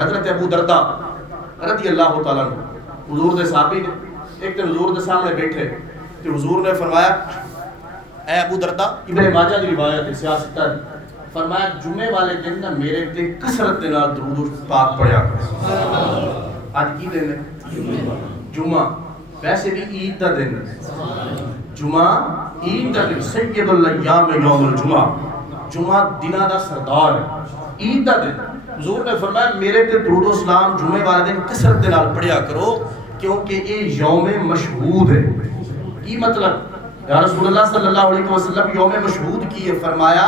حضرت ابو دردہ رضی اللہ تعالیٰ عنہ حضور دے صحابی نے ایک دن حضور دے سامنے بیٹھے کہ حضور نے فرمایا اے ابو دردہ، ابن ماجہ دی روایت ہے سیاست فرمایا جمعے والے دن نہ میرے تے کثرت دے نال درود و پاک پڑھیا کرو۔ آج کی دن ہے؟ جمعہ، ویسے بھی عید دا دن ہے، جمعہ عید دا دن، سید الایام یوم الجمعہ، جمعہ دنہ دا سردار ہے، عید دا دن۔ حضور نے فرمایا میرے تے درود و سلام جمعے والے دن کثرت دے نال پڑھیا کرو کیونکہ یہ یوم مشہود ہے۔ کی مطلب؟ یا رسول اللہ صلی اللہ علیہ وسلم یوم مشہود کی ہے، فرمایا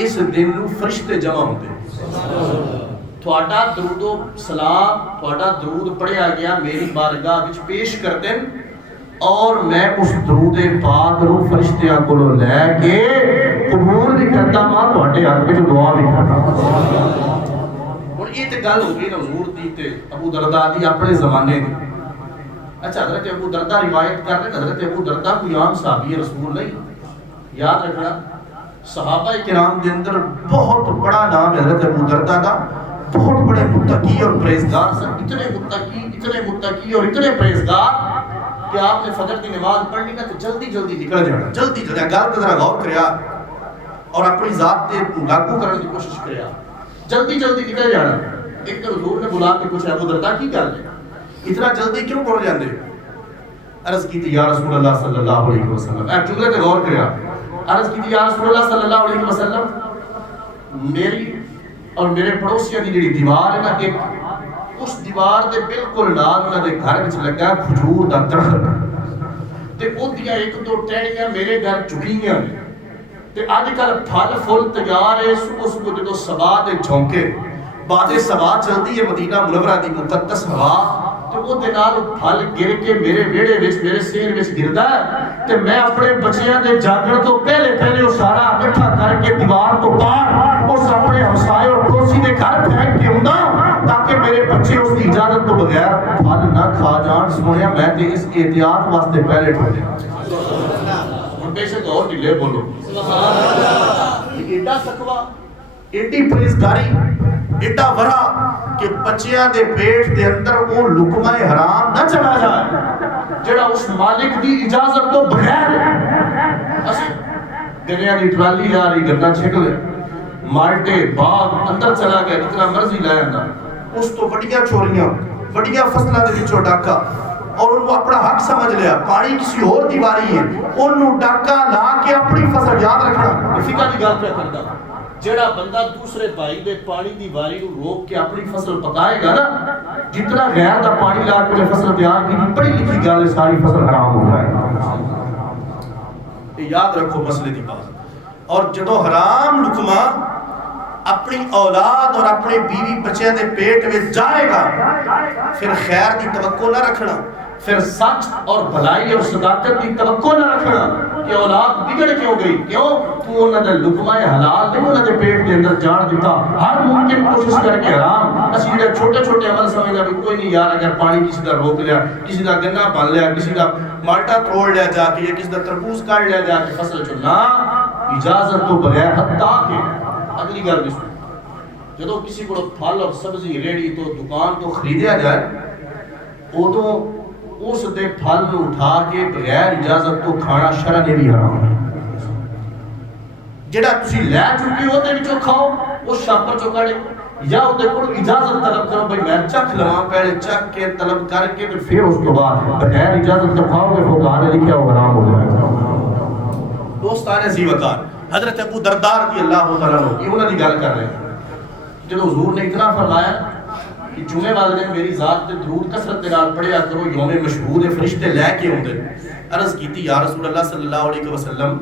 اس دن نو فرشتے جمع ہوتے ہیں، تھوڑا درود و سلام، تھوڑا درود پڑھیا گیا میری بارگاہ وچ پیش کر دیں اور میں اس درود پاک نو فرشتیاں کو لے کے قبول بھی کرتا ماں تھوڑے حق وچ دعا بھی کرتا۔ اور یہ تے گل ہو گئی نا حضور دی تے ابو دردہ دی اپنے زمانے دی۔ اچھا حضرت ابو دردہ روایت کر رہے ہیں، حضرت ابو دردہ کوئی عام صحابی رسول نہیں، یاد رکھنا صحابہ کرام کے اندر بہت بڑا نام ہے حضرت ابو دردہ کا، بہت بڑے متقی اور پرہیزگار سن، اتنے متقی اور اتنے پرہیزگار کہ آپ نے فجر کی نماز پڑھنی نا تو جلدی جلدی نکل جانا، جلدی جلدی گل تے ذرا غور کریا اور اپنی ذات تے لاگو کرنے کی کوشش کریا، جلدی جلدی نکل جانا۔ ایک تو حضور نے بلا کے پوچھا ابو دردہ کی گل ہے، اتنا جلدی کیوں پڑھ جاندے؟ عرض کی تھی یا رسول اللہ صلی اللہ علیہ وسلم، ایک جملے تے غور کریا، عرض کی تھی یا رسول اللہ صلی اللہ علیہ وسلم میری اور میرے پڑوسیاں دی جڑی دیوار ہے نا، ایک اس دیوار دے بالکل نال انہاں دے گھر وچ لگا کھجور دا درخت تے اودیاں ایک دو ٹہنیاں میرے گھر چکیاں نے تے اج کل پھل فل تیار ہے، صبح صبح جدوں صبح دے جھونکے بعد صبح چلدی ہے مدینہ منورہ دی مقدس ہوا تے او دے نال پھل گر کے میرے ویڑے وچ میرے سیر وچ گردا ہے تے میں اپنے بچیاں دے جاگن تو پہلے او سارا اکٹھا کر کے دیوار تو باہر اس اپنے ہمسائے اور پڑوسی دے گھر پھینک کے ہوندا تاکہ میرے بچے اس کی اجازت تو بغیر پھل نہ کھا جان۔ سنیا میں تے اس احتیاط واسطے پہلے ٹھہرے ہن بے شک اور ڈھلے بولو سبحان اللہ۔ ایڈا تقوی، ایڈی پرہیزگاری، ایڈا ورا کہ بچیاں دے پیٹ دے اندر وہ لقمہ حرام نہ چلا جائے جڑا اس مالک دی اجازت تو بغیر اسی گنیاں دی ٹرالی آ رہی گنا چھک لے مالٹے باغ اندر چلا گیا جتنا مرضی لے آندا، اس تو بڑیاں چوریاں بڑیاں فصلہ دے وچوں ڈاکا اور انہوں اپنا حق سمجھ لیا، پانی کسی اور دیواری ہے انہوں ڈاکا لا کے اپنی فصل یاد رکھنا۔ فقہ دی گل پہ کردا جڑا بندہ دوسرے بھائی دے پانی دی واری کو روک کے اپنی فصل پکائے گا نا، جتنا غیر دا پانی لا کے فصل تیار کی بڑی لکھی گل ہے، ساری فصل حرام ہو جائے۔ یہ یاد رکھو مسئلے دی بات۔ اور جدو حرام لقمہ اپنی اولاد اور اپنے بیوی بچیاں دے پیٹ میں جائے گا پھر خیر دی توقع نہ رکھنا، پھر سچ اور بھلائی اور صداقت کی توقع نہ رکھنا کہ اولاد بگڑ کیوں گئی، کیوں تو انہوں نے لقمہ حلال نہیں انہوں نے پیٹ کے اندر جان دیتا، ہر ممکن کوشش کر کے حرام۔ اسی جڑے چھوٹے چھوٹے عمل سمجھنا بھی کوئی نہیں یار، اگر پانی کسی کا روک لیا، کسی کا گنا پال لیا، کسی کا مالٹا توڑ لیا جا کے، یا کسی کا تربوز کاٹ لیا جا کے فصل چننا اجازت تو بغیر، حتیٰ کہ اگلی گل بھی سن جدو کسی کو پھل اور سبزی ریڑی تو دکان تو خریدیا جائے وہ تو اس دے پھل نو اٹھا کے بغیر اجازت تو کھانا شرع نے بھی حرام ہے۔ جڑا تسی لے چکے ہو تے وچوں کھاؤ اس شاپر چوں کاڑے یا اودے کول اجازت طلب کرو بھائی میں چکھ لواں، پہلے چکھ کے طلب کر کے پھر اس کے بعد بغیر اجازت تو کھاؤ گے فقہاء نے لکھا وہ حرام ہو جائے گا۔ دوستان عزیز وقار حضرت ابو دردہ رضی اللہ تعالیٰ عنہ یہ انہوں نے گل کر رہے ہیں جب حضور نے اتنا فرمایا کہ جمعے والے دن میری ذات تے درود کثرت دے نال پڑھیا کرو، یوم مشہود ہے، فرشتے لے کے ہوندے۔ عرض کیتی یا رسول اللہ صلی اللہ علیہ وسلم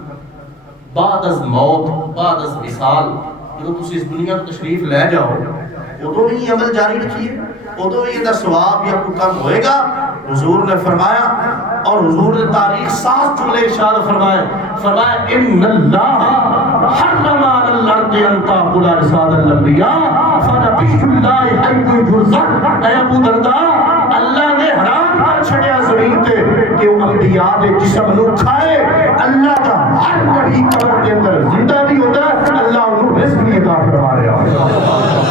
بعد از موت، بعد از وصال، جب تسی اس دنیا کو تشریف لے جاؤ ادو بھی عمل جاری رکھیے، ادو بھی یہ ثواب یا کوئی کم ہوئے گا۔ حضور نے فرمایا اور حضور نے تاریخ ساز جملے ارشاد فرمایا ان اللہ حرم علی الارض ان تاکل اجساد الانبیاء فنبش اللہ حی یرزق۔ اے ابو دردہ اللہ نے حرام کر چھڑیا زمین تے کہ وہ انبیاء دے جسم نو کھائے۔ اللہ کا ہر نبی قبر کے اندر زندہ بھی ہوتا ہے، اللہ انہوں رزق بھی عطا فرما رہا ہے۔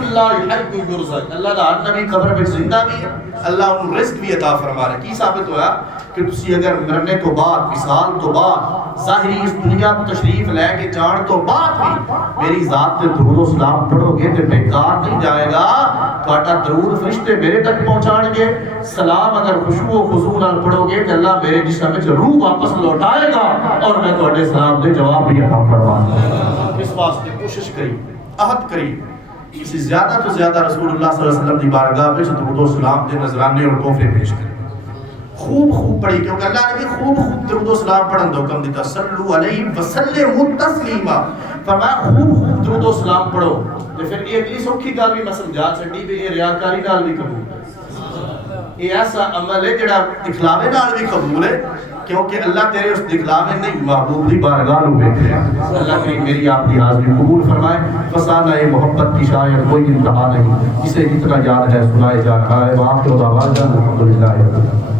اللہ حی یرزق، اللہ دا ہر نبی قبر میں زندہ بھی ہے، اللہ انہوں رزق بھی عطا فرما رہا ہے۔ کی ثابت ہوا کہ تسی اگر مرنے تو بعد، وصال تو بعد، ظاہری اس دنیا کو تشریف لے کے جان تو بعد بھی میری ذات تے درود و سلام پڑھو گے تے بیکار نہیں جائے گا، تہاڈا درود فرشتے میرے تک پہنچان گے، سلام اگر خشوع و خضوع نال پڑھو گے تے اللہ میرے جسم وچ روح واپس لوٹائے گا اور میں تہاڈے سلام دے جواب بھی عطا فرما دوں۔ اس واسطے کوشش کری، عہد کری، کسی زیادہ تو زیادہ رسول اللہ صلی اللہ علیہ وسلم دی بارگاہ وچ درود و سلام دے نذرانے اور تحفے پیش کریں، خوب خوب پڑھی، کیونکہ اللہ نے بھی خوب خوب درود و سلام پڑھن دا حکم دیتا، صلو علیہ وسلموا تسلیما، فرمایا خوب خوب درود و سلام پڑھو۔ تے پھر یہ اگلی سوکھی گل بھی میں سمجھا چھڈی بھی یہ ریاکاری نال بھی قبول ہے، یہ ایسا عمل ہے جڑا دکھلاوے نال بھی قبول ہے، کیونکہ اللہ تیرے اس دکھلاوے نہیں محبوب دی بارگاہ نو ویکھ رہا ہے۔ اللہ کریم میری آپ کی حاضری قبول فرمائے۔ فسانہ محبت کی شاید کوئی انتہا نہیں، جسے جتنا یاد ہے سنائے جا رہا ہے۔ وآخر دعوانا الحمدللہ رب العالمین۔